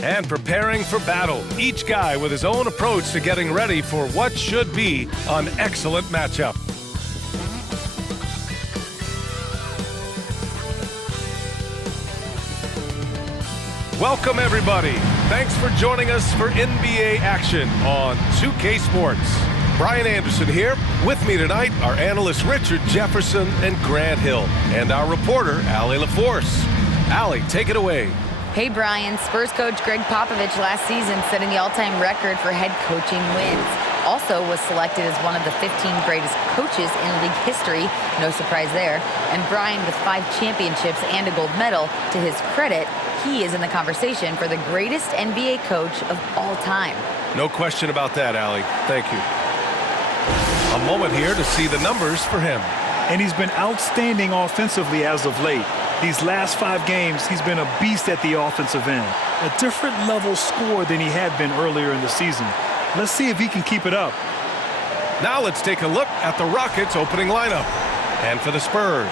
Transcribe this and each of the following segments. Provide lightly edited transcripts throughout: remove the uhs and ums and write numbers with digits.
And preparing for battle, each guy with his own approach to getting ready for what should be an excellent matchup. Welcome, everybody. Thanks for joining us for NBA action on 2K Sports. Brian Anderson here. With me tonight are analysts Richard Jefferson and Grant Hill, and our reporter, Allie LaForce. Allie, take it away. Hey, Brian. Spurs coach Greg Popovich last season setting the all-time record for head coaching wins. Also was selected as one of the 15 greatest coaches in league history. No surprise there. And Brian, with 5 championships and a gold medal, to his credit, he is in the conversation for the greatest NBA coach of all time. No question about that, Allie. Thank you. A moment here to see the numbers for him. And he's been outstanding offensively as of late. These last 5 games, he's been a beast at the offensive end. A different level score than he had been earlier in the season. Let's see if he can keep it up. Now let's take a look at the Rockets' opening lineup. And for the Spurs,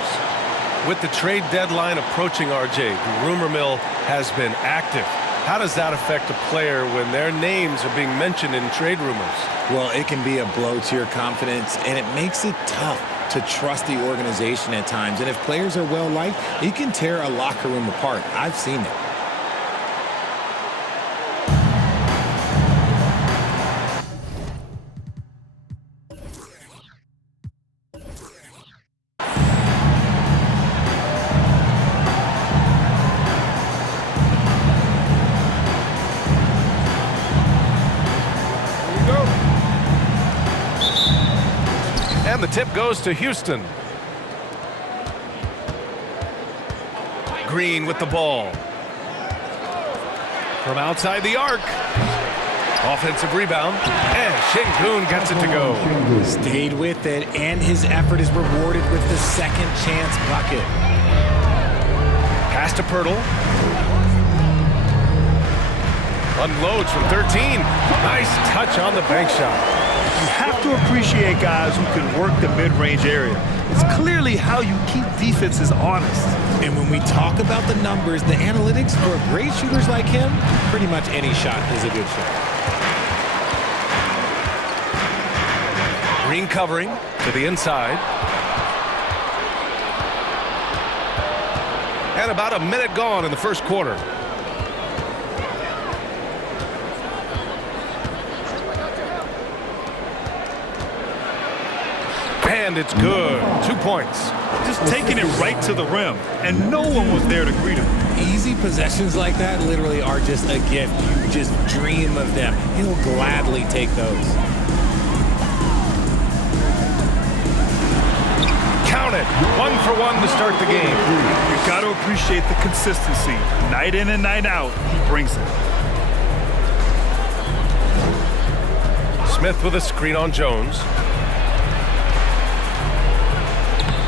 with the trade deadline approaching, RJ, the rumor mill has been active. How does that affect a player when their names are being mentioned in trade rumors? Well, it can be a blow to your confidence, and it makes it tough to trust the organization at times. And if players are well-liked, it can tear a locker room apart. I've seen it. And the tip goes to Houston. Green with the ball. From outside the arc. Offensive rebound. And Sengun gets it to go. Stayed with it, and his effort is rewarded with the second chance bucket. Pass to Pirtle. Unloads from 13. Nice touch on the bank shot. You have to appreciate guys who can work the mid-range area. It's clearly how you keep defenses honest. And when we talk about the numbers, the analytics for great shooters like him, pretty much any shot is a good shot. Green covering to the inside. And about a minute gone in the first quarter. And it's good. 2 points. Just taking it right to the rim, and no one was there to greet him. Easy possessions like that literally are just a gift. You just dream of them. He'll gladly take those. Count it. 1 for 1 to start the game. You've got to appreciate the consistency. Night in and night out, he brings it. Smith with a screen on Jones.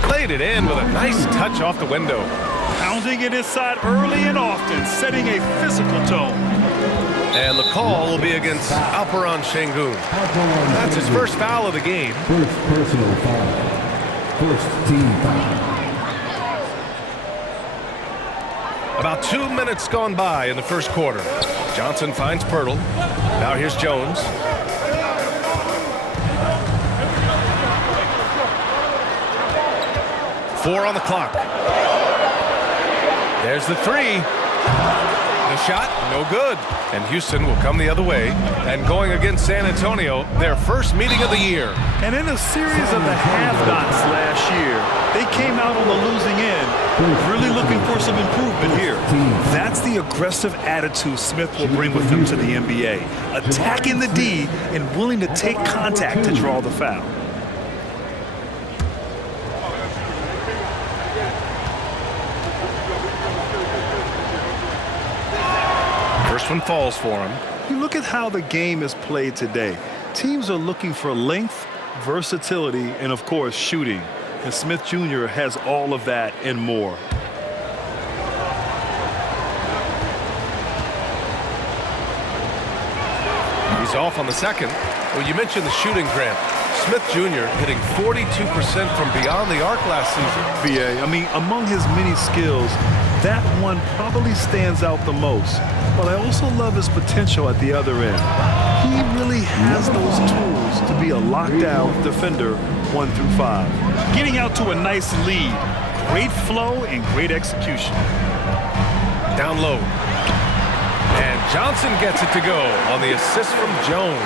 Played it in with a nice touch off the window. Pounding it inside early and often, setting a physical tone. And the call will be against Alperen Sengun. That's his first foul of the game. First personal foul. First team foul. About 2 minutes gone by in the first quarter. Johnson finds Pirtle. Now here's Jones. Four on the clock. There's the 3. The shot, no good. And Houston will come the other way. And going against San Antonio, their first meeting of the year. And in a series of the half-dots last year, they came out on the losing end, really looking for some improvement here. That's the aggressive attitude Smith will bring with him to the NBA. Attacking the D and willing to take contact to draw the foul. First one falls for him. You look at how the game is played today. Teams are looking for length, versatility, and, of course, shooting. And Smith Jr. has all of that and more. He's off on the second. Well, you mentioned the shooting, Grant. Smith Jr. hitting 42% from beyond the arc last season. BA, I mean, among his many skills, That one probably stands out the most, but I also love his potential at the other end. He really has those tools to be a lockdown defender 1 through 5. Getting out to a nice lead, great flow and great execution. Down low. And Johnson gets it to go on the assist from Jones.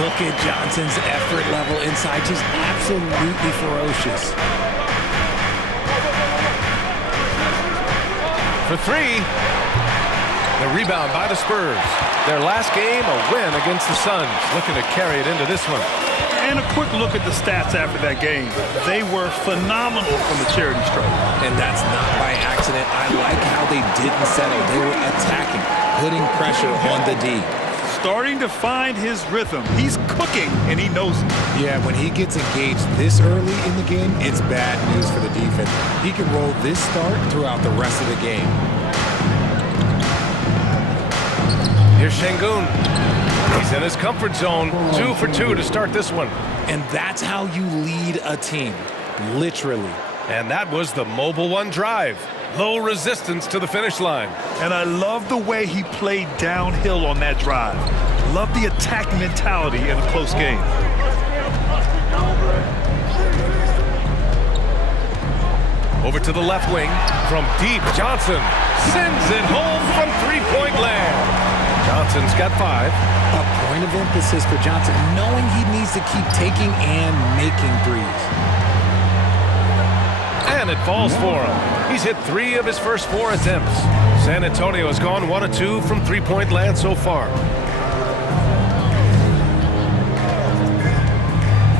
Look at Johnson's effort level inside, just absolutely ferocious. For three. The rebound by the Spurs. Their last game, a win against the Suns. Looking to carry it into this one. And a quick look at the stats after that game. They were phenomenal from the charity stripe. And that's not by accident. I like how they didn't settle. They were attacking, putting pressure on the D. Starting to find his rhythm. He's cooking, and he knows it. Yeah, when he gets engaged this early in the game, it's bad news for the defense. He can roll this start throughout the rest of the game. Here's Şengün. He's in his comfort zone. 2 for 2 to start this one. And that's how you lead a team, literally. And that was the Mobile One drive. Low resistance to the finish line. And I love the way he played downhill on that drive. Love the attack mentality in a close game. Over to the left wing. From deep, Johnson sends it home from three-point land. Johnson's got 5. A point of emphasis for Johnson, knowing he needs to keep taking and making threes. And it falls for him. He's hit 3 of his first 4 attempts. San Antonio has gone 1 of 2 from three-point land so far.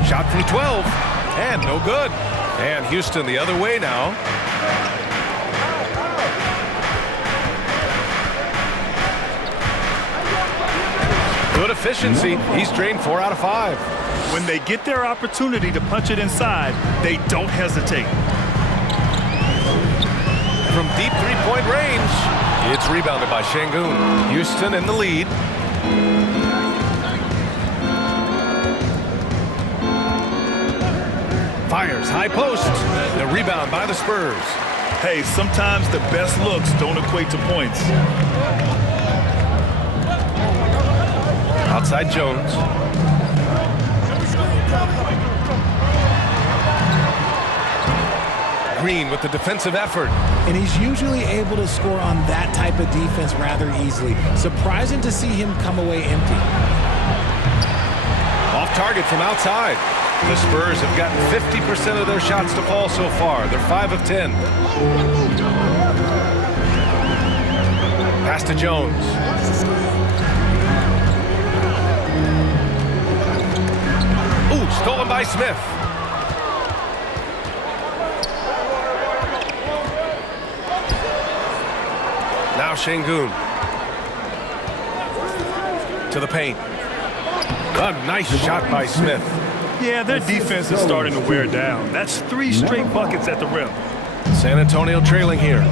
Shot from 12, and no good. And Houston the other way now. Good efficiency. He's drained 4 out of 5. When they get their opportunity to punch it inside, they don't hesitate. From deep three-point range, it's rebounded by Şengün. Houston in the lead. Fires high post. The rebound by the Spurs. Hey, sometimes the best looks don't equate to points. Outside Jones. Green with the defensive effort. And he's usually able to score on that type of defense rather easily. Surprising to see him come away empty. Off target from outside. The Spurs have gotten 50% of their shots to fall so far. They're 5 of 10. Pass to Jones. Ooh, stolen by Smith. Now Şengün. To the paint. A nice shot by Smith. Yeah, their defense is starting to wear down. That's 3 straight buckets at the rim. San Antonio trailing here.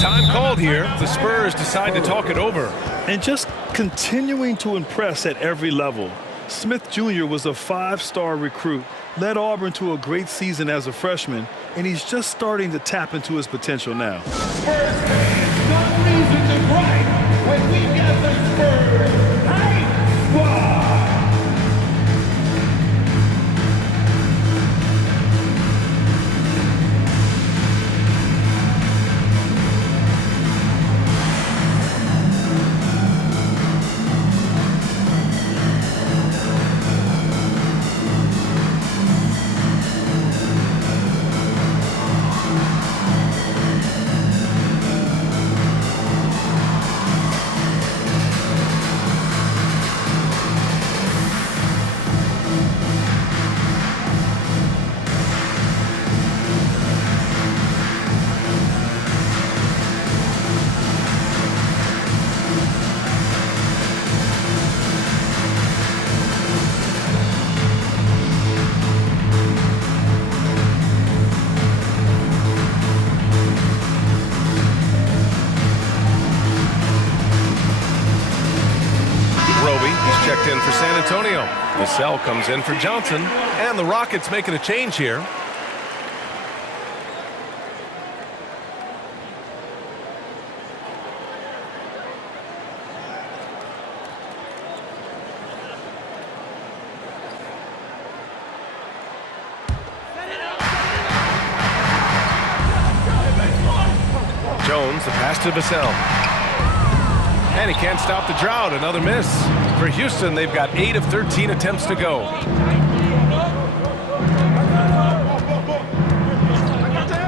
Time called here. The Spurs decide to talk it over. And just continuing to impress at every level. Smith Jr. was a 5-star recruit, led Auburn to a great season as a freshman, and he's just starting to tap into his potential now. Spurs fans, no reason to gripe when we got the Spurs Hype Squad. In for San Antonio. Vassell comes in for Johnson, and the Rockets making a change here. Pass to Vassell. And he can't stop the drought. Another miss. For Houston, they've got 8 of 13 attempts to go.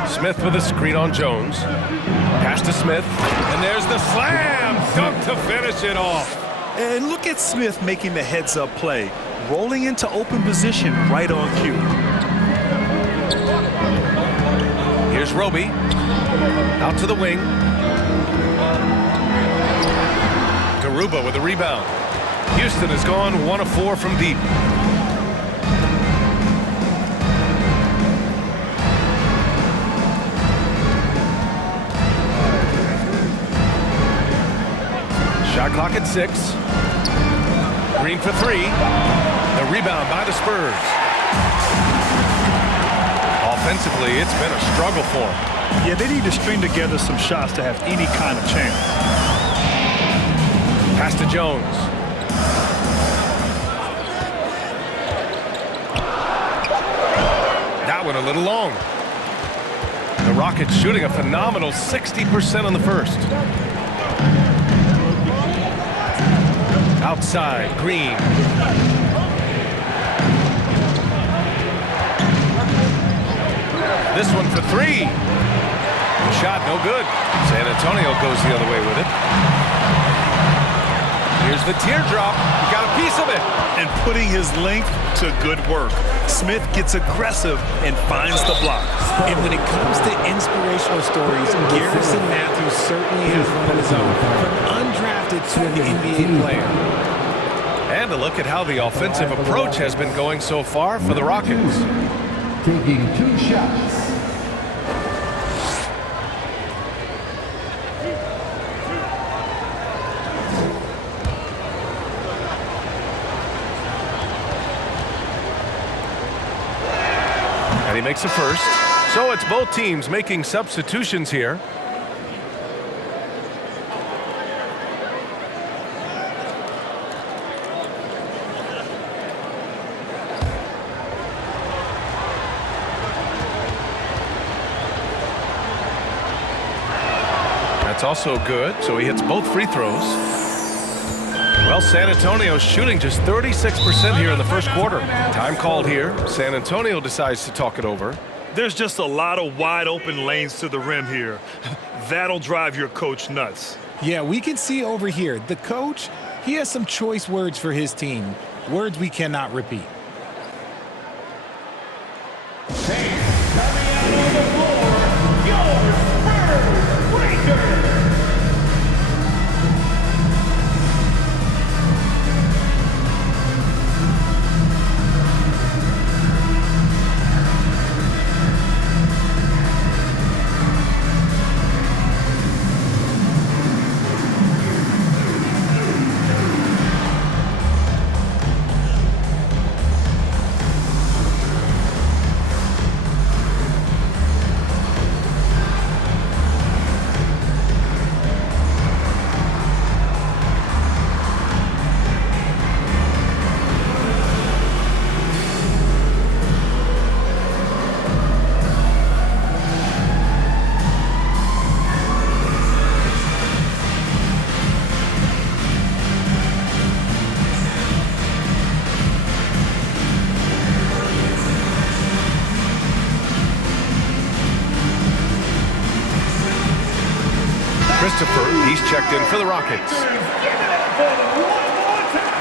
Smith with a screen on Jones. Pass to Smith. And there's the slam dunk to finish it off. And look at Smith making the heads-up play, rolling into open position right on cue. Here's Roby. Out to the wing. Garuba with a rebound. Houston has gone 1 of 4 from deep. Shot clock at 6. Green for 3. The rebound by the Spurs. Offensively, it's been a struggle for them. Yeah, they need to string together some shots to have any kind of chance. Pass to Jones. That one a little long. The Rockets shooting a phenomenal 60% on the first. Outside, Green. This one for 3. The shot no good. San Antonio goes the other way with it. Here's the teardrop. He got a piece of it. And putting his length to good work. Smith gets aggressive and finds the block. And when it comes to inspirational stories, Garrison Matthews certainly has one of his own. From undrafted to an NBA player. And a look at how the offensive approach has been going so far for the Rockets. Taking 2 shots. And he makes a first. So it's both teams making substitutions here. That's also good, so he hits both free throws. Well, San Antonio's shooting just 36% here in the first quarter. Time called here. San Antonio decides to talk it over. There's just a lot of wide open lanes to the rim here. That'll drive your coach nuts. Yeah, we can see over here, the coach, he has some choice words for his team. Words we cannot repeat. Coming out on the floor, your Spurs Breakers. Christopher, he's checked in for the Rockets. Give it up for them one more time.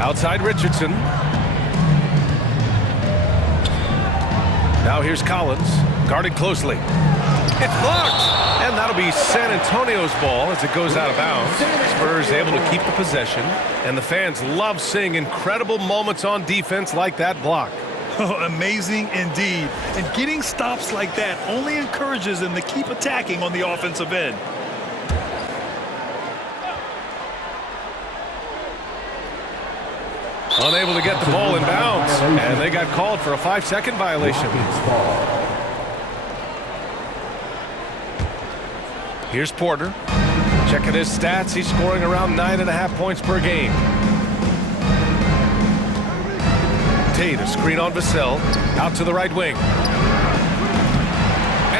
Outside Richardson. Now here's Collins, guarded closely. It's blocked, and that'll be San Antonio's ball as it goes out of bounds. Spurs able to keep the possession, and the fans love seeing incredible moments on defense like that block. Oh, amazing indeed. And getting stops like that only encourages them to keep attacking on the offensive end. Unable to get the ball in bounds, and they got called for a 5-second violation. Here's Porter. Checking his stats, he's scoring around 9.5 points per game. Tate, a screen on Vassell, out to the right wing.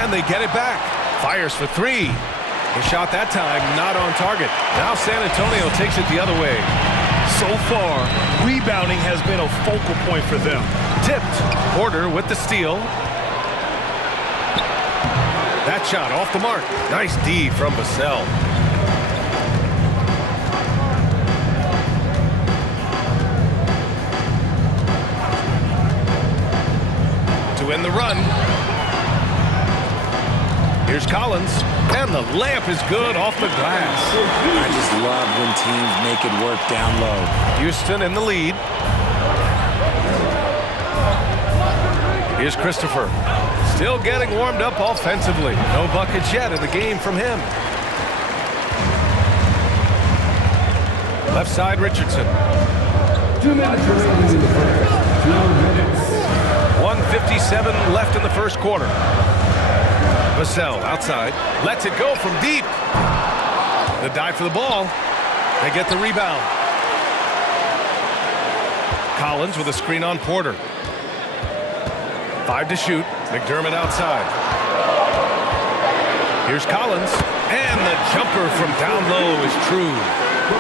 And they get it back. Fires for three. The shot that time not on target. Now San Antonio takes it the other way. So far, rebounding has been a focal point for them. Tipped. Porter with the steal. That shot off the mark. Nice D from Vassell. To end the run. Here's Collins. And the layup is good off the glass. I just love when teams make it work down low. Houston in the lead. Here's Christopher. Still getting warmed up offensively. No buckets yet in the game from him. Left side, Richardson. 2 minutes remaining in the first. 2 minutes. 1:57 left in the first quarter. Vassell outside. Lets it go from deep. The dive for the ball. They get the rebound. Collins with a screen on Porter. 5 to shoot. McDermott outside. Here's Collins. And the jumper from down low is true.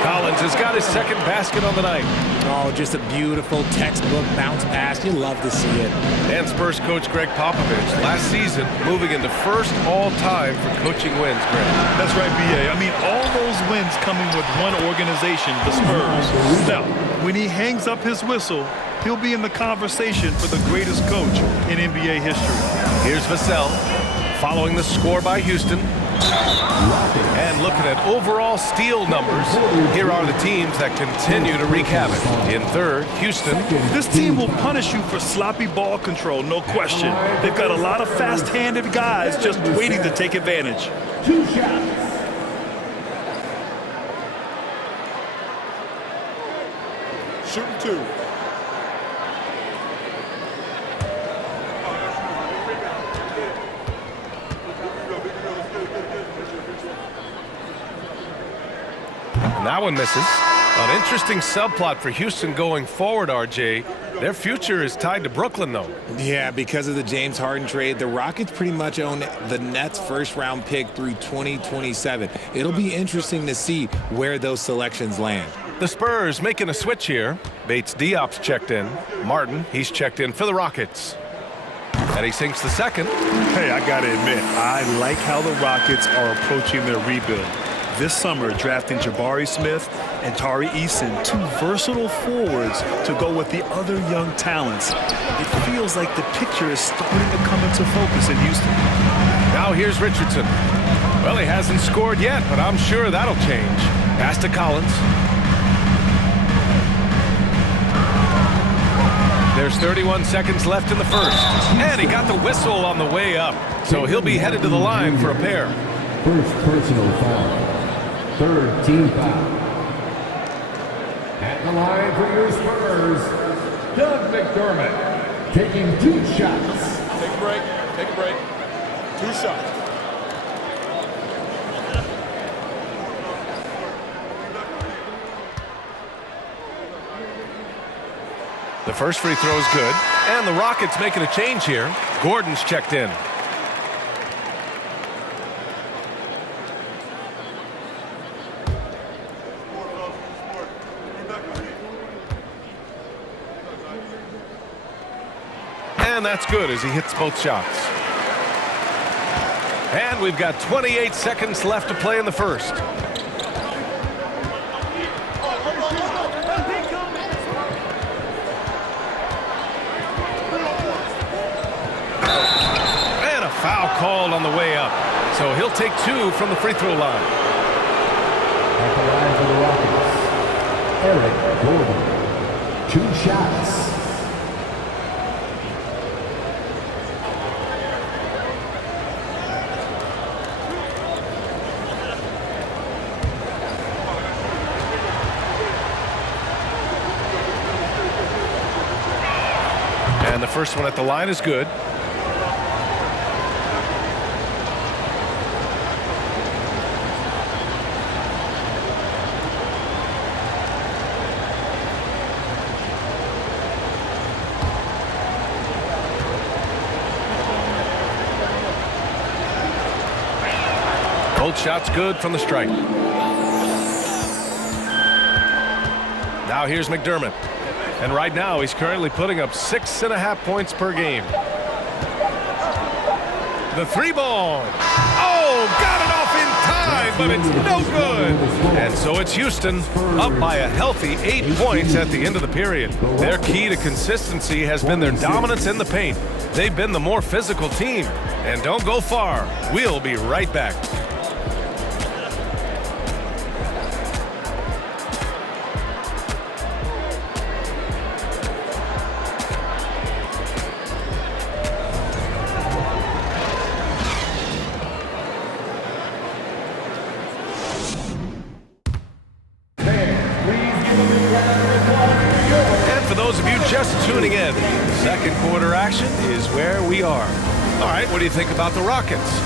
Collins has got his second basket on the night. Oh, just a beautiful textbook bounce pass. You love to see it. And Spurs coach Greg Popovich last season moving into first all-time for coaching wins, Greg. That's right, B.A. I mean, all those wins coming with one organization, the Spurs. Now, when he hangs up his whistle, he'll be in the conversation for the greatest coach in NBA history. Here's Vassell following the score by Houston. And looking at overall steal numbers, here are the teams that continue to wreak havoc. In third, Houston. This team will punish you for sloppy ball control, no question. They've got a lot of fast-handed guys just waiting to take advantage. 2 shots. Shooting 2. And that one misses. An interesting subplot for Houston going forward, RJ. Their future is tied to Brooklyn, though. Yeah, because of the James Harden trade, the Rockets pretty much own the Nets' first-round pick through 2027. It'll be interesting to see where those selections land. The Spurs making a switch here. Bates Diop's checked in. Martin, he's checked in for the Rockets. And he sinks the second. Hey, I gotta admit, I like how the Rockets are approaching their rebuild. This summer, drafting Jabari Smith and Tari Eason, 2 versatile forwards to go with the other young talents. It feels like the picture is starting to come into focus in Houston. Now here's Richardson. Well, he hasn't scored yet, but I'm sure that'll change. Pass to Collins. There's 31 seconds left in the first. And he got the whistle on the way up. So he'll be headed to the line for a pair. First personal foul. Third team foul. At the line for your Spurs, Doug McDermott, taking 2 shots. Take a break. Take a break. 2 shots. The first free throw is good. And the Rockets making a change here. Gordon's checked in. And that's good as he hits both shots. And we've got 28 seconds left to play in the first. And a foul called on the way up. So he'll take 2 from the free throw line. At the line for the Rockets, Eric Gordon, 2 shots. first one at the line is good. Both shots good from the strike. Now here's McDermott. And right now he's currently putting up 6.5 points per game. The 3-ball. Oh, got it off in time, but it's no good. And so it's Houston up by a healthy 8 points at the end of the period. Their key to consistency has been their dominance in the paint. They've been the more physical team. And don't go far. We'll be right back. Tuning in, second quarter action is where we are. All right, what do you think about the Rockets?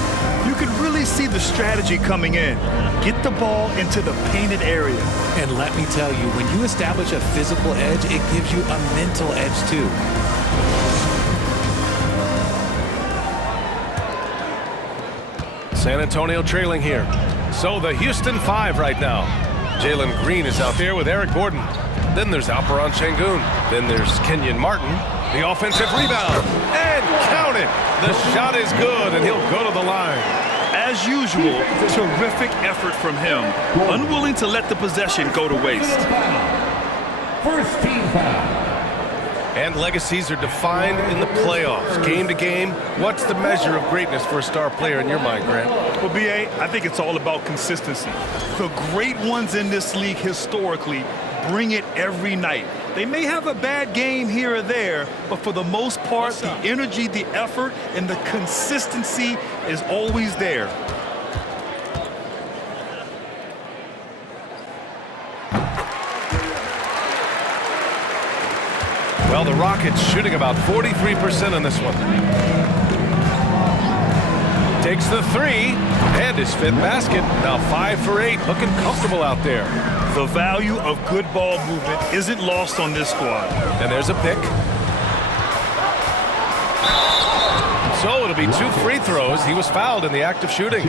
You can really see the strategy coming in. Get the ball into the painted area. And let me tell you, when you establish a physical edge, it gives you a mental edge too. San Antonio trailing here. So the Houston 5 right now. Jalen Green is out there with Eric Gordon. Then there's Alperen Şengün. Then there's Kenyon Martin. The offensive rebound. And count it. The shot is good, and he'll go to the line. As usual, terrific effort from him. Unwilling to let the possession go to waste. First team foul. And legacies are defined in the playoffs. Game to game, what's the measure of greatness for a star player in your mind, Grant? Well, B.A., I think it's all about consistency. The great ones in this league historically bring it every night. They may have a bad game here or there, but for the most part, the energy, the effort, and the consistency is always there. Well, the Rockets shooting about 43% on this one. Takes the 3, and his 5th basket. Now 5 for 8, looking comfortable out there. The value of good ball movement isn't lost on this squad. And there's a pick. So it'll be 2 free throws. He was fouled in the act of shooting.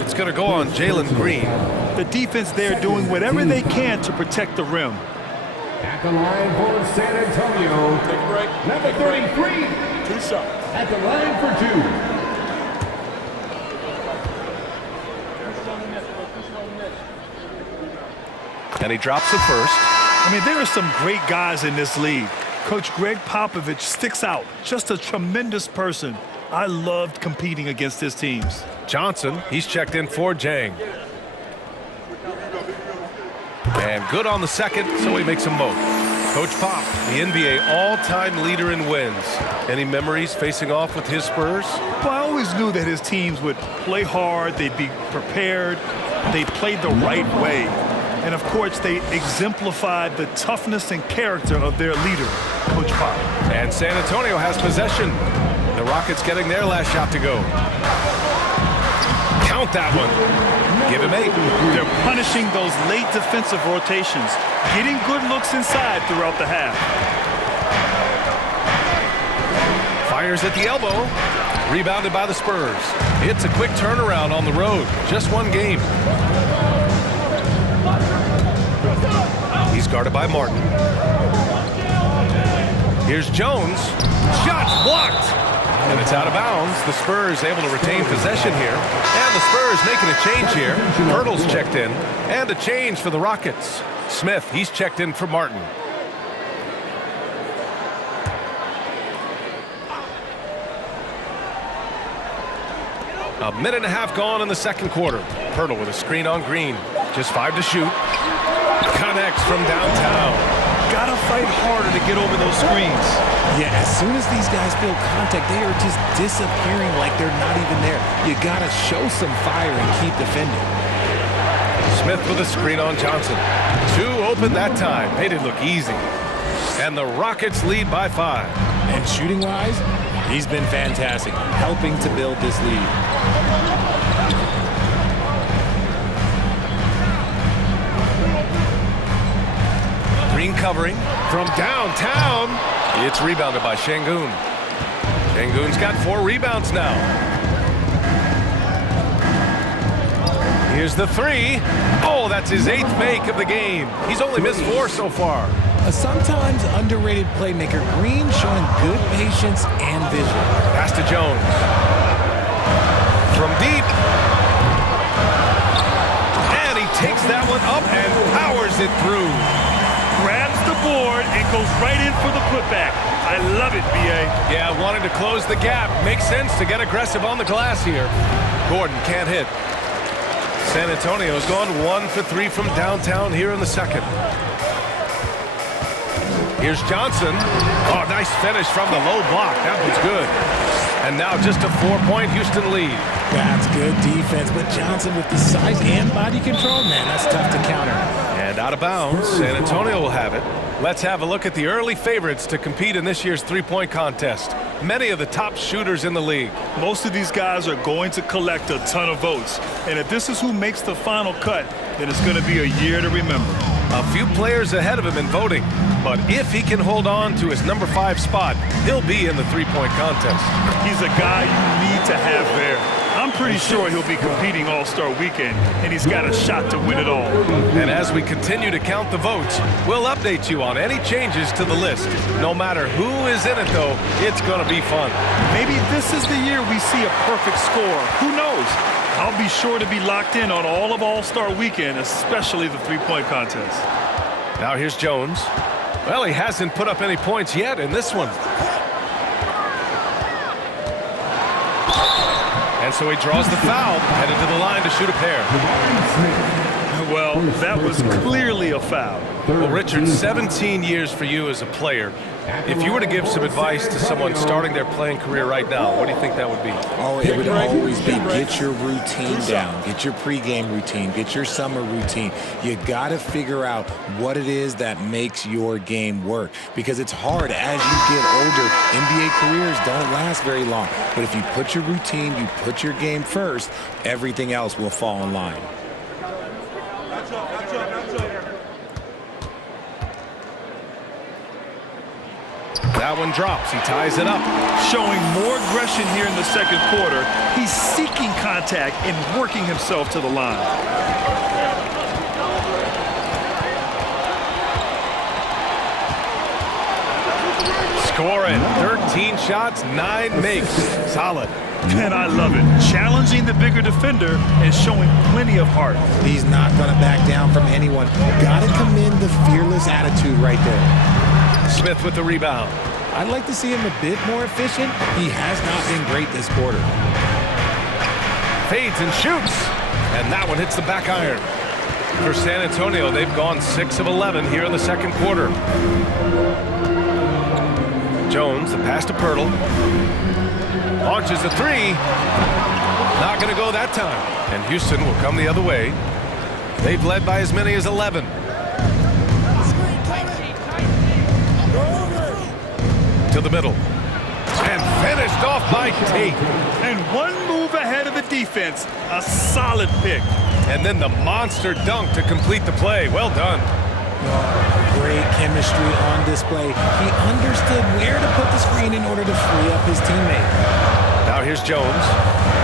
It's going to go on Jalen Green. The defense there doing whatever they can to protect the rim. At the line for San Antonio, Take a break. number 33. 2 shots. At the line for 2. And he drops it first. I mean, there are some great guys in this league. Coach Greg Popovich sticks out. Just a tremendous person. I loved competing against his teams. Johnson, he's checked in for Jang. And good on the second, so he makes them both. Coach Pop, the NBA all-time leader in wins. Any memories facing off with his Spurs? Well, I always knew that his teams would play hard, they'd be prepared, they played the right way. And of course, they exemplified the toughness and character of their leader, Coach Pop. And San Antonio has possession. The Rockets getting their last shot to go. Count that one. Give him 8. They're punishing those late defensive rotations, getting good looks inside throughout the half. Fires at the elbow. Rebounded by the Spurs. It's a quick turnaround on the road. Just one game. He's guarded by Martin. Here's Jones. Shot blocked. And it's out of bounds. The Spurs able to retain possession here. And the Spurs making a change here. Hurdle's checked in. And a change for the Rockets. Smith, he's checked in for Martin. A minute and a half gone in the second quarter. Hurdle with a screen on Green. Just 5 to shoot. Connects from downtown. Gotta fight harder to get over those screens. Yeah, as soon as these guys feel contact, they are just disappearing like they're not even there. You gotta show some fire and keep defending. Smith with a screen on Johnson. 2 open that time. Made it look easy. And the Rockets lead by 5. And shooting-wise, he's been fantastic, helping to build this lead. Green covering from downtown. It's rebounded by Şengün. Şengün's got 4 rebounds now. Here's the 3. Oh, that's his 8th make of the game. He's only missed 4 so far. A sometimes underrated playmaker, Green showing good patience and vision. Pass to Jones. From deep. And he takes that one up and powers it through. Grabs the board and goes right in for the putback. I love it, B.A. Yeah, wanted to close the gap. Makes sense to get aggressive on the glass here. Gordon can't hit. San Antonio's gone 1 for 3 from downtown here in the second. Here's Johnson. Oh, nice finish from the low block. That was good. And now just a 4-point Houston lead. That's good defense, but Johnson with the size and body control, man, that's tough to counter. And out of bounds, San Antonio will have it. Let's have a look at the early favorites to compete in this year's three-point contest. Many of the top shooters in the league. Most of these guys are going to collect a ton of votes. And if this is who makes the final cut, then it's going to be a year to remember. A few players ahead of him in voting, but if he can hold on to his number 5 spot, he'll be in the three-point contest. He's a guy you need to have there. I'm pretty sure he'll be competing All-Star Weekend, and he's got a shot to win it all. And as we continue to count the votes, we'll update you on any changes to the list. No matter who is in it, though, it's going to be fun. Maybe this is the year we see a perfect score. Who knows? I'll be sure to be locked in on all of All-Star Weekend, especially the three-point contest. Now here's Jones. Well, he hasn't put up any points yet in this one. And so he draws the foul, headed to the line to shoot a pair. Well, that was clearly a foul. Well, Richard, 17 years for you as a player. If you were to give some advice to someone starting their playing career right now, what do you think that would be? Oh, it would always be get your routine down. Get your pregame routine. Get your summer routine. You got to figure out what it is that makes your game work. Because it's hard as you get older. NBA careers don't last very long. But if you put your routine, you put your game first, everything else will fall in line. That one drops. He ties it up. Showing more aggression here in the second quarter. He's seeking contact and working himself to the line. Scoring. 13 shots, 9 makes. Solid. And I love it. Challenging the bigger defender and showing plenty of heart. He's not going to back down from anyone. Got to commend the fearless attitude right there. Smith with the rebound. I'd like to see him a bit more efficient. He has not been great this quarter. Fades and shoots. And that one hits the back iron. For San Antonio, they've gone 6 of 11 here in the second quarter. Jones, the pass to Poeltl. Launches a 3. Not going to go that time. And Houston will come the other way. They've led by as many as 11. To the middle. And finished off by Tate. And one move ahead of the defense. A solid pick. And then the monster dunk to complete the play. Well done. Great chemistry on display. He understood where to put the screen in order to free up his teammate. Now here's Jones.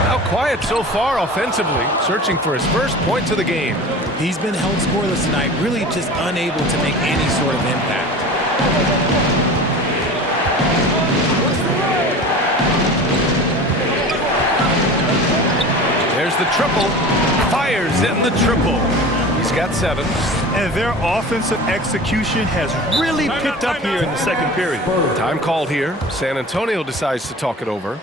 Now quiet so far offensively, searching for his first points of the game. He's been held scoreless tonight, really just unable to make any sort of impact. There's the triple. Fires in the triple. He's got 7. And their offensive execution has really picked up here in the second period. Time called here. San Antonio decides to talk it over.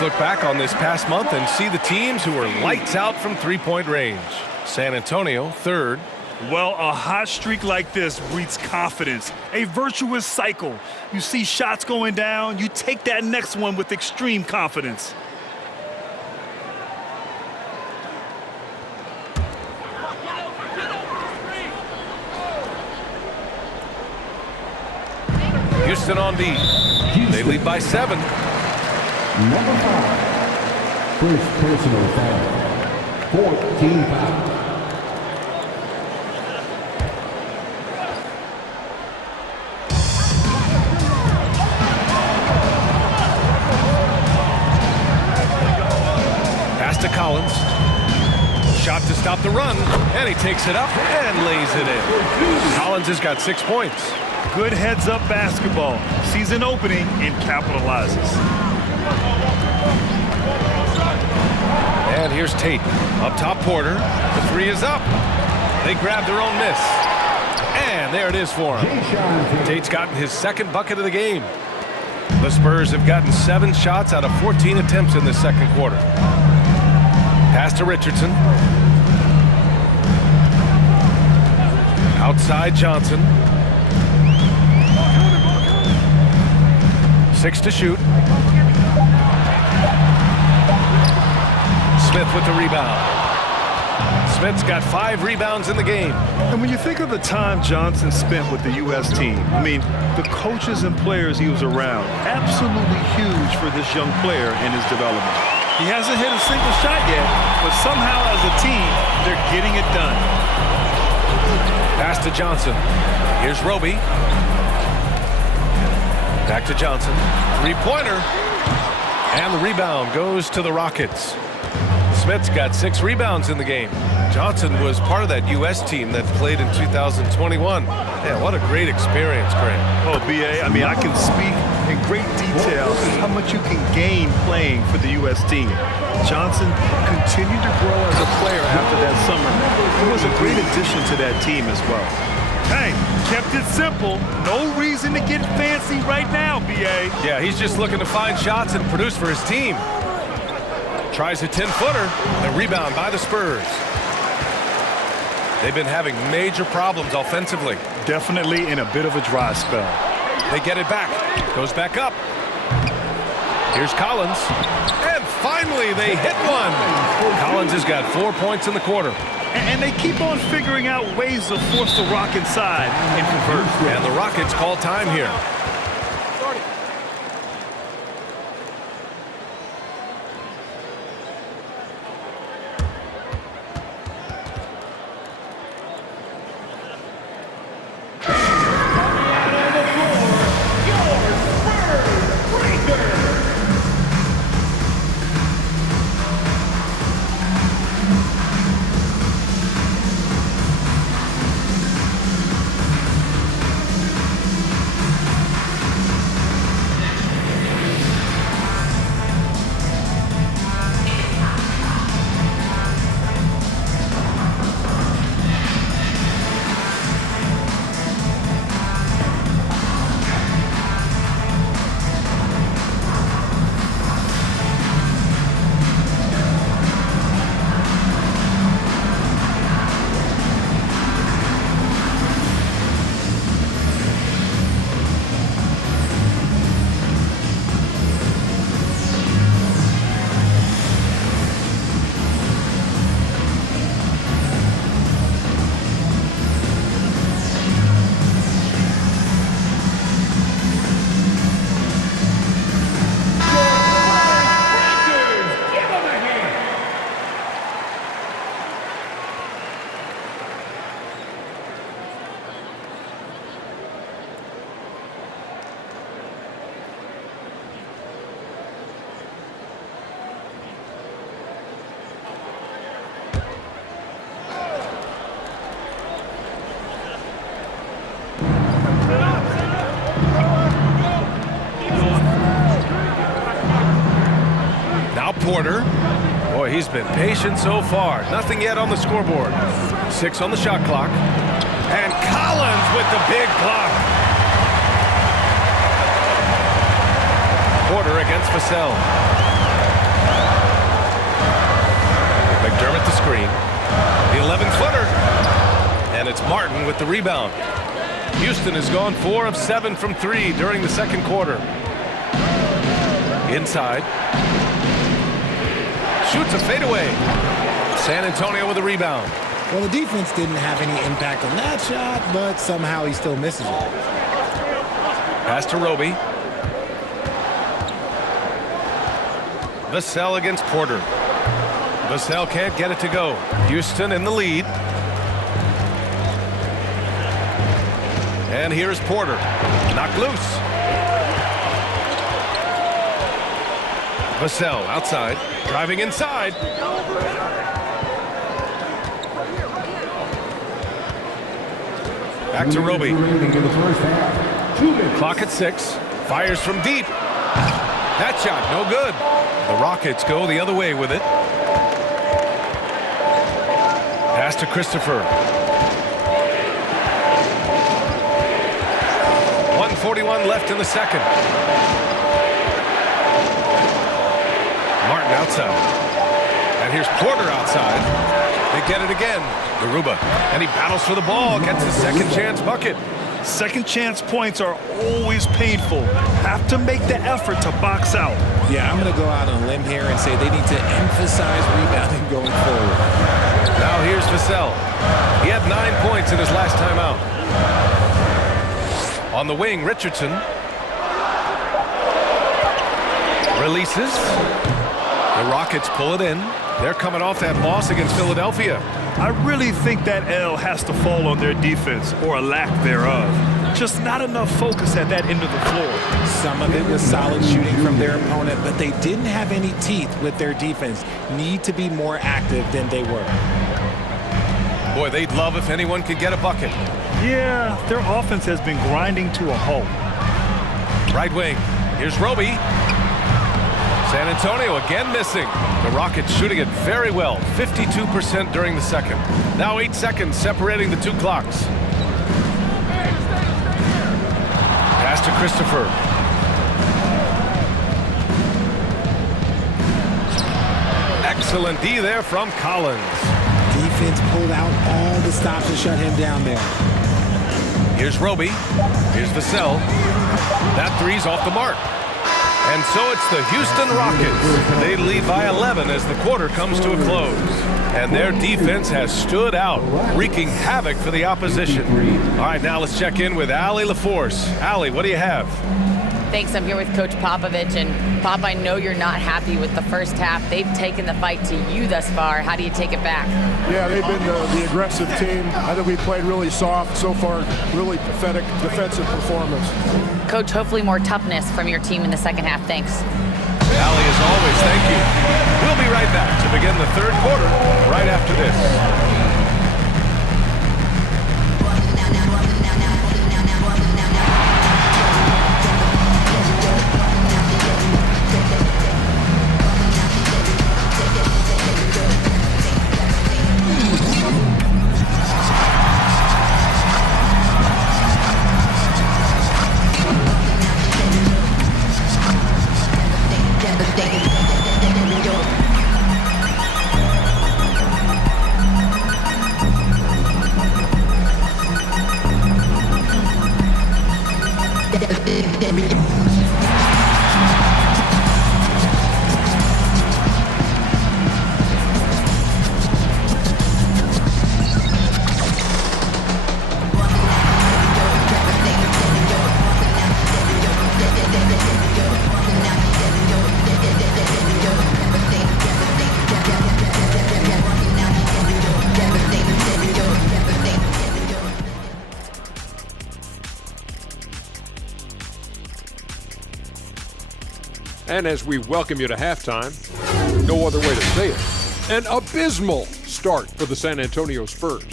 Let's look back on this past month and see the teams who were lights out from three-point range. San Antonio, third. Well, a hot streak like this breeds confidence, a virtuous cycle. You see shots going down, you take that next one with extreme confidence. Houston on D. They lead by 7. Number 5. First personal foul. 14 foul. Pass to Collins. Shot to stop the run, and he takes it up and lays it in. Collins has got 6 points. Good heads-up basketball. Sees an opening and capitalizes. And here's Tate. Up top, Porter. The 3 is up. They grab their own miss. And there it is for him. Tate's gotten his 2nd bucket of the game. The Spurs have gotten 7 shots out of 14 attempts in the 2nd quarter. Pass to Richardson. Outside Johnson. 6 to shoot. Smith with the rebound. Smith's got 5 rebounds in the game. And when you think of the time Johnson spent with the U.S. team, I mean, the coaches and players he was around, absolutely huge for this young player in his development. He hasn't hit a single shot yet, but somehow as a team, they're getting it done. Pass to Johnson. Here's Roby. Back to Johnson. 3-pointer. And the rebound goes to the Rockets. Smith's got 6 rebounds in the game. Johnson was part of that U.S. team that played in 2021. Man, what a great experience, Craig. Oh, B.A., I mean, I can speak in great detail how much you can gain playing for the U.S. team. Johnson continued to grow as a player after that summer. He was a great addition to that team as well. Hey, kept it simple. No reason to get fancy right now, B.A. Yeah, he's just looking to find shots and produce for his team. Tries a 10-footer. The rebound by the Spurs. They've been having major problems offensively. Definitely in a bit of a dry spell. They get it back. Goes back up. Here's Collins. And finally, they hit one. Collins has got 4 points in the quarter. And they keep on figuring out ways to force the Rock inside and convert. And the Rockets call time here. Porter. Boy, he's been patient so far. Nothing yet on the scoreboard. 6 on the shot clock. And Collins with the big block. Porter against Vassell. McDermott the screen. The 11-footer. And it's Martin with the rebound. Houston has gone 4 of 7 from 3 during the second quarter. Inside. Shoots a fadeaway. San Antonio with a rebound. Well, the defense didn't have any impact on that shot, but somehow he still misses it. Pass to Roby. Vassell against Porter. Vassell can't get it to go. Houston in the lead. And here's Porter. Knocked loose. Vassell outside. Driving inside. Back to Roby. Clock at 6. Fires from deep. That shot no good. The Rockets go the other way with it. Pass to Christopher. 1:41 left in the second. Martin outside. And here's Porter outside. They get it again. Garuba. And he battles for the ball. Gets his second chance bucket. Second chance points are always painful. Have to make the effort to box out. Yeah, I'm going to go out on a limb here and say they need to emphasize rebounding going forward. Now here's Vassell. He had 9 points in his last time out. On the wing, Richardson. Releases. The Rockets pull it in. They're coming off that loss against Philadelphia. I really think that L has to fall on their defense, or a lack thereof. Just not enough focus at that end of the floor. Some of it was solid shooting from their opponent, but they didn't have any teeth with their defense. Need to be more active than they were. Boy, they'd love if anyone could get a bucket. Yeah, their offense has been grinding to a halt. Right wing. Here's Roby. San Antonio again missing. The Rockets shooting it very well. 52% during the second. Now 8 seconds separating the two clocks. Pass to Christopher. Excellent D there from Collins. Defense pulled out all the stops to shut him down there. Here's Roby. Here's Vassell. That three's off the mark. And so it's the Houston Rockets. They lead by 11 as the quarter comes to a close. And their defense has stood out, wreaking havoc for the opposition. All right, now let's check in with Allie LaForce. Allie, what do you have? Thanks. I'm here with Coach Popovich. And Pop, I know you're not happy with the first half. They've taken the fight to you thus far. How do you take it back? Yeah, they've been the aggressive team. I think we played really soft so far. Really pathetic defensive performance. Coach, hopefully more toughness from your team in the second half. Thanks. Allie, as always, thank you. We'll be right back to begin the third quarter right after this. And as we welcome you to halftime, no other way to say it, an abysmal start for the San Antonio Spurs.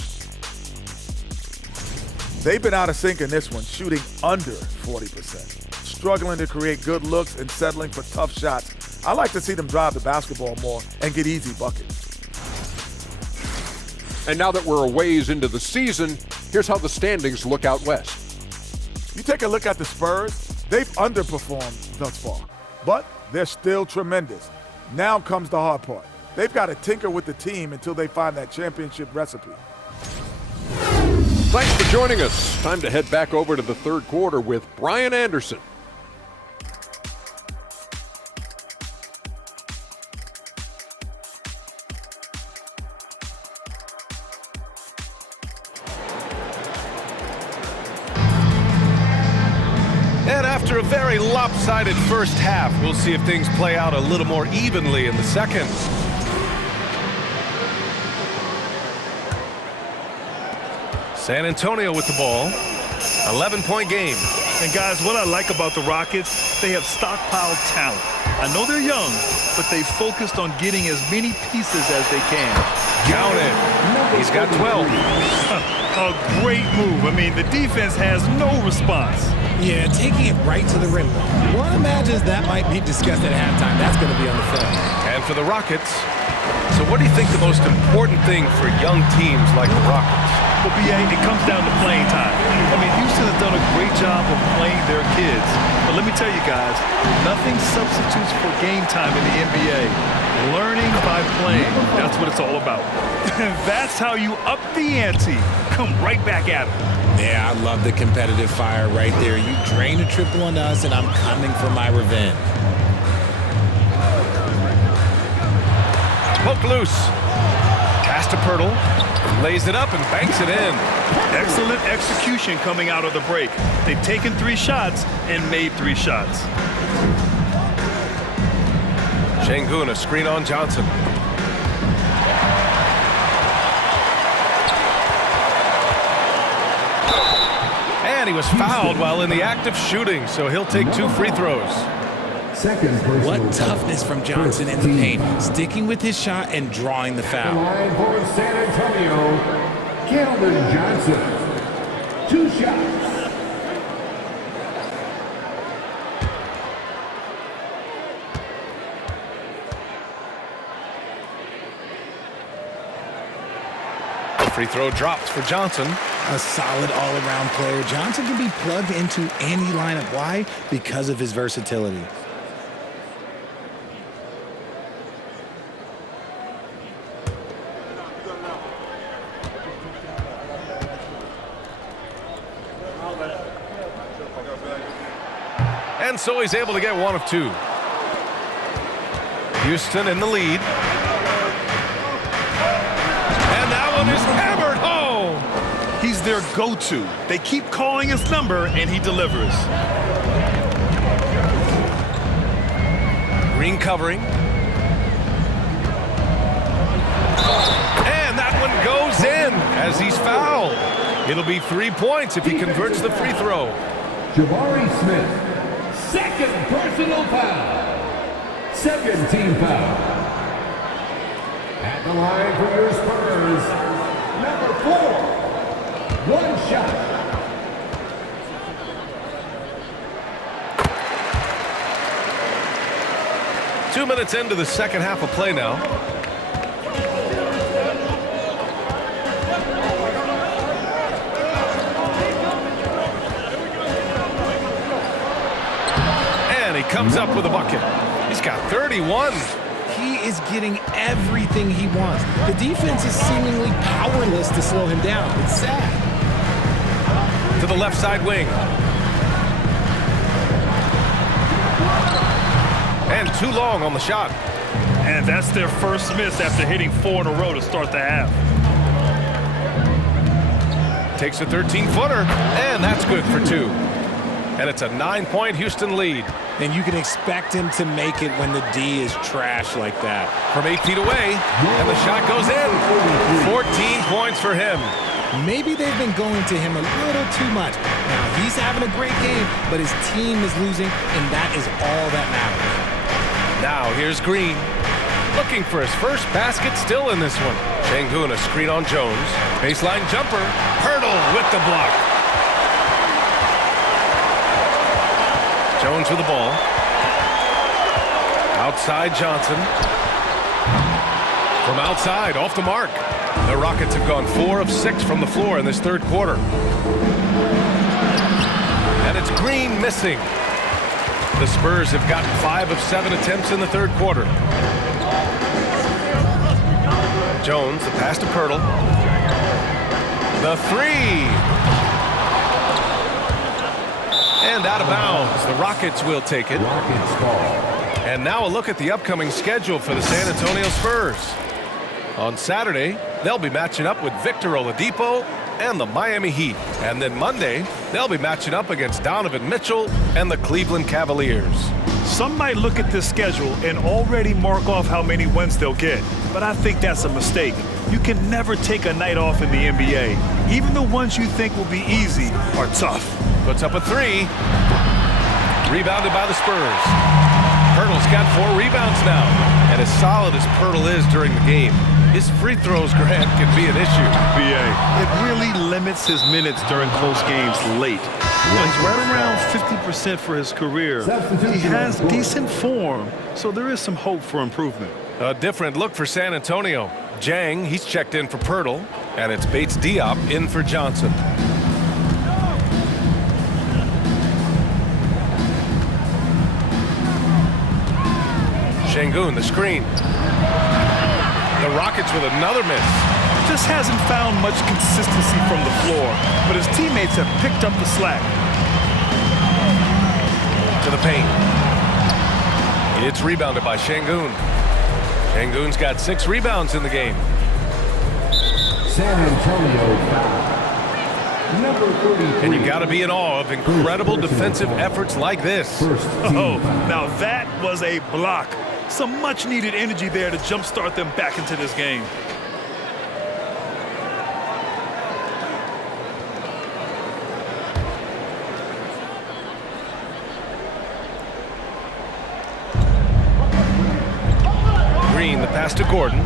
They've been out of sync in this one, shooting under 40%. Struggling to create good looks and settling for tough shots. I like to see them drive the basketball more and get easy buckets. And now that we're a ways into the season, here's how the standings look out west. You take a look at the Spurs, they've underperformed thus far, but they're still tremendous. Now comes the hard part. They've got to tinker with the team until they find that championship recipe. Thanks for joining us. Time to head back over to the third quarter with Brian Anderson. And after a very lopsided first half, we'll see if things play out a little more evenly in the second. San Antonio with the ball. 11-point game. And guys, what I like about the Rockets, they have stockpiled talent. I know they're young, but they focused on getting as many pieces as they can. Count it. He's got 12. A great move. I mean, the defense has no response. Yeah, taking it right to the rim. One imagines that might be discussed at halftime. That's going to be on the film. And for the Rockets, so what do you think the most important thing for young teams like the Rockets? Well, B.A., it comes down to playing time. I mean, Houston has done a great job of playing their kids. But let me tell you guys, nothing substitutes for game time in the NBA. Learning by playing. That's what it's all about. That's how you up the ante. Come right back at them. Yeah, I love the competitive fire right there. You drain a triple on us, and I'm coming for my revenge. Poked loose. Pass to Pirtle. Lays it up and banks it in. Excellent execution coming out of the break. They've taken 3 shots and made 3 shots. Şengün, a screen on Johnson. And he was fouled while in the act of shooting, so he'll take 2 free throws. What toughness from Johnson in the paint, sticking with his shot and drawing the foul. Line for San Antonio, Keldon Johnson. 2 shots. Free throw dropped for Johnson. A solid all-around player. Johnson can be plugged into any lineup. Why? Because of his versatility. And so he's able to get 1 of 2. Houston in the lead. And that one is hammered home. He's their go-to. They keep calling his number, and he delivers. Green covering. And that one goes in as he's fouled. It'll be 3 points if he converts the free throw. Jabari Smith, second personal foul. Second team foul. At the line for your Spurs, number 4. 1 shot. Two minutes into the second half of play now. And he comes up with a bucket. He's got 31. He is getting everything he wants. The defense is seemingly powerless to slow him down. It's sad. To the left side wing. And too long on the shot. And that's their first miss after hitting 4 in a row to start the half. Takes a 13-footer, and that's good for 2. And it's a 9-point Houston lead. And you can expect him to make it when the D is trash like that. From 8 feet away, and the shot goes in. 14 points for him. Maybe they've been going to him a little too much. Now, he's having a great game, but his team is losing, and that is all that matters. Now, here's Green. Looking for his first basket still in this one. Şengün, a screen on Jones. Baseline jumper. Pirtle with the block. Jones with the ball. Outside Johnson. From outside, off the mark. The Rockets have gone 4 of 6 from the floor in this third quarter. And it's Green missing. The Spurs have gotten 5 of 7 attempts in the third quarter. Jones, the pass to Pirtle. The three. And out of bounds. The Rockets will take it. And now a look at the upcoming schedule for the San Antonio Spurs. On Saturday, they'll be matching up with Victor Oladipo and the Miami Heat. And then Monday, they'll be matching up against Donovan Mitchell and the Cleveland Cavaliers. Some might look at this schedule and already mark off how many wins they'll get, but I think that's a mistake. You can never take a night off in the NBA. Even the ones you think will be easy are tough. Puts up a three. Rebounded by the Spurs. Pirtle's got 4 rebounds now. And as solid as Pirtle is during the game, his free throws, Grant, can be an issue. It really limits his minutes during close games late. He's right around 50% for his career. He has decent form, so there is some hope for improvement. A different look for San Antonio. Jang, he's checked in for Pirtle, and it's Bates Diop in for Johnson. Şengün, the screen. The Rockets with another miss. Just hasn't found much consistency from the floor, but his teammates have picked up the slack. To the paint. It's rebounded by Şengün. Şengün's got 6 rebounds in the game. San Antonio number 33. And you got to be in awe of incredible defensive efforts like this. Oh, now that was a block. Some much-needed energy there to jumpstart them back into this game. Green, the pass to Gordon.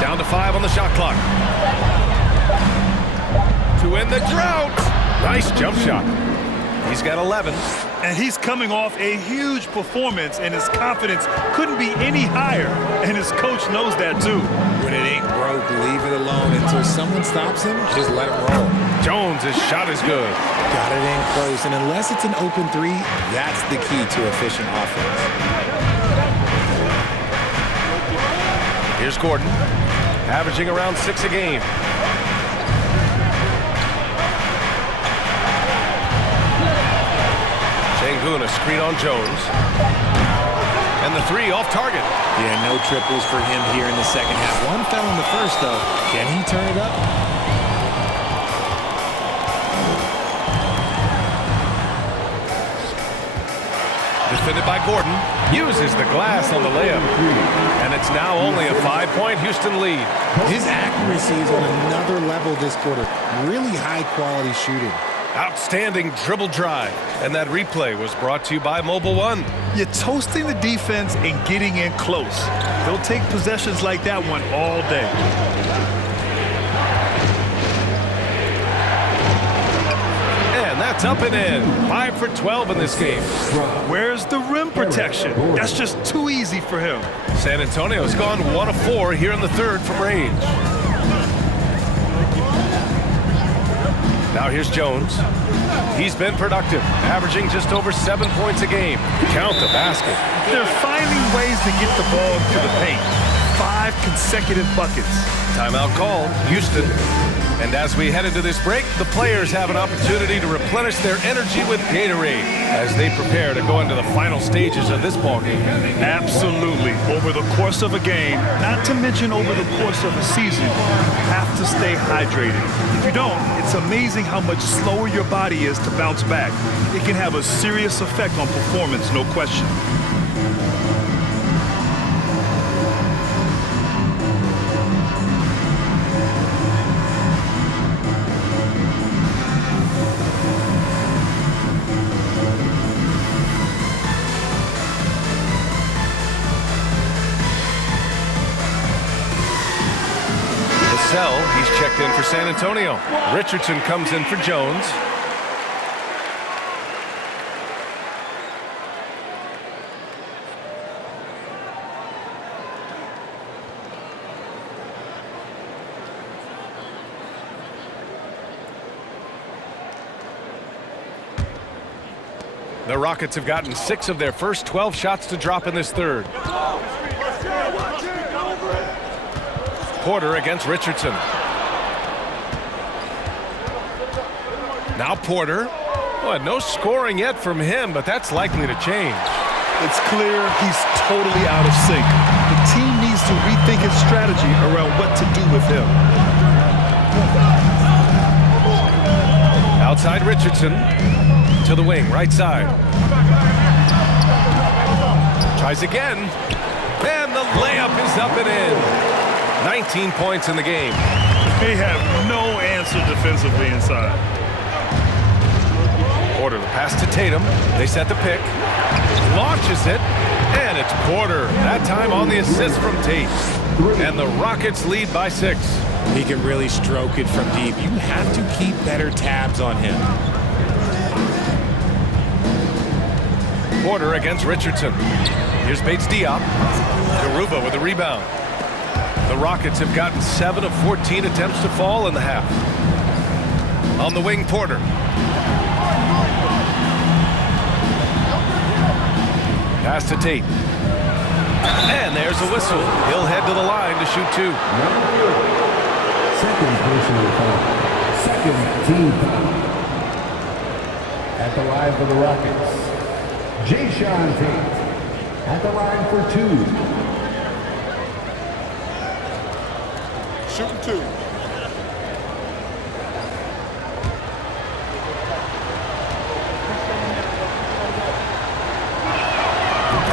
Down to 5 on the shot clock. To end the drought. Nice jump shot. He's got 11. And he's coming off a huge performance, and his confidence couldn't be any higher. And his coach knows that, too. When it ain't broke, leave it alone. Until someone stops him, just let it roll. Jones, his shot is good. Got it in close, and unless it's an open three, that's the key to efficient offense. Here's Gordon, averaging around 6 a game. Şengün, a screen on Jones. And the 3 off target. Yeah, no triples for him here in the second half. One fell in the first, though. Can he turn it up? Defended by Gordon. Uses the glass on the layup. And it's now only a 5-point Houston lead. His accuracy is on another level this quarter. Really high-quality shooting. Outstanding dribble drive. And that replay was brought to you by Mobile One. You're toasting the defense and getting in close. They'll take possessions like that one all day. And that's up and in. 5 for 12 in this game. Where's the rim protection? That's just too easy for him. San Antonio's gone 1 of 4 here in the third from range. Now here's Jones. He's been productive, averaging just over 7 points a game. Count the basket. They're finding ways to get the ball to the paint. 5 consecutive buckets. Timeout called, Houston. And as we head into this break, the players have an opportunity to replenish their energy with Gatorade as they prepare to go into the final stages of this ballgame. Absolutely. Over the course of a game, not to mention over the course of a season, you have to stay hydrated. If you don't, it's amazing how much slower your body is to bounce back. It can have a serious effect on performance, no question. He's checked in for San Antonio. Richardson comes in for Jones. The Rockets have gotten 6 of their first 12 shots to drop in this third. Porter against Richardson. Now Porter. Well, no scoring yet from him, but that's likely to change. It's clear he's totally out of sync. The team needs to rethink its strategy around what to do with him. Outside Richardson to the wing, right side. Tries again, and the layup is up and in. 19 points in the game. They have no answer defensively inside. Porter, the pass to Tatum. They set the pick. Launches it, and it's Porter. That time on the assist from Tate. And the Rockets lead by 6. He can really stroke it from deep. You have to keep better tabs on him. Porter against Richardson. Here's Bates Diop. Garuba with the rebound. The Rockets have gotten 7 of 14 attempts to fall in the half. On the wing, Porter. Pass to Tate. And there's a whistle. He'll head to the line to shoot 2. Second personal foul. Second team foul. At the line for the Rockets, Jayshawn Tate. At the line for 2. Shooting 2.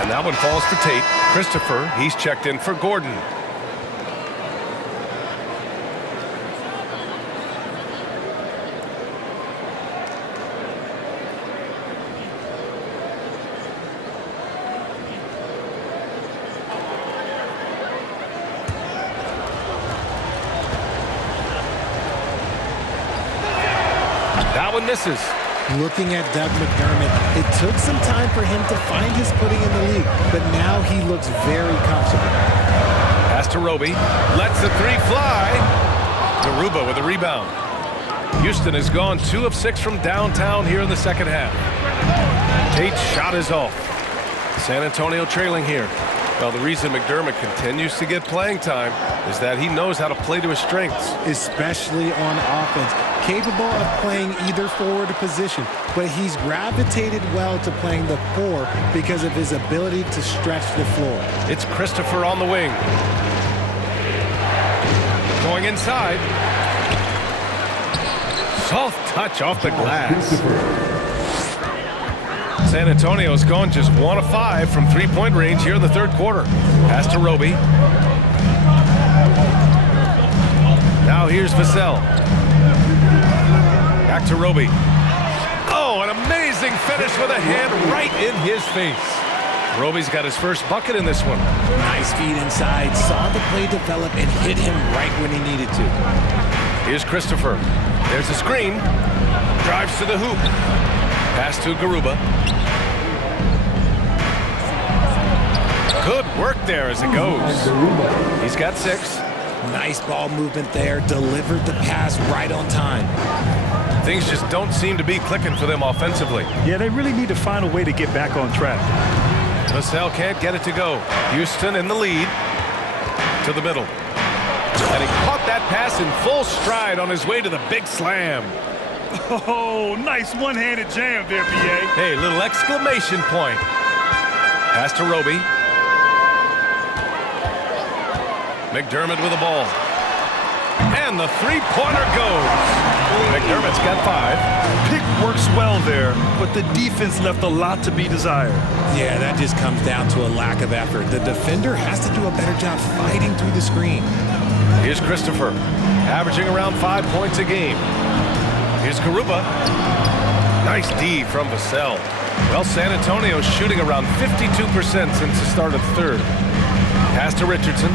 And that one falls for Tate. Christopher, he's checked in for Gordon. That one misses. Looking at Doug McDermott, it took some time for him to find his footing in the league, but now he looks very comfortable. Pass to Roby. Lets the 3 fly. Garuba with the rebound. Houston has gone 2 of 6 from downtown here in the second half. Tate's shot is off. San Antonio trailing here. Well, the reason McDermott continues to get playing time is that he knows how to play to his strengths. Especially on offense. Capable of playing either forward position, but he's gravitated well to playing the 4 because of his ability to stretch the floor. It's Christopher on the wing. Going inside. Soft touch off the glass. San Antonio's gone just 1 of 5 from 3-point range here in the third quarter. Pass to Roby. Now here's Vassell. Back to Roby. Oh, an amazing finish with a hand right in his face. Roby's got his first bucket in this one. Nice feed inside, saw the play develop and hit him right when he needed to. Here's Christopher. There's a screen. Drives to the hoop. Pass to Garuba. Good work there as it goes. He's got 6. Nice ball movement there. Delivered the pass right on time. Things just don't seem to be clicking for them offensively. Yeah, they really need to find a way to get back on track. Vassell can't get it to go. Houston in the lead. To the middle. And he caught that pass in full stride on his way to the big slam. Oh, nice one-handed jam there, B.A. Hey, little exclamation point. Pass to Roby. McDermott with the ball. And the 3-pointer goes. McDermott's got 5. Pick works well there, but the defense left a lot to be desired. Yeah, that just comes down to a lack of effort. The defender has to do a better job fighting through the screen. Here's Christopher, averaging around 5 points a game. Here's Garuba. Nice D from Vassell. Well, San Antonio's shooting around 52% since the start of third. Pass to Richardson.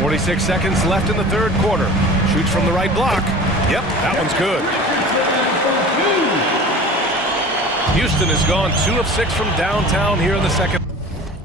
46 seconds left in the third quarter. Shoots from the right block. Yep, that one's good. Houston has gone 2 of 6 from downtown here in the second.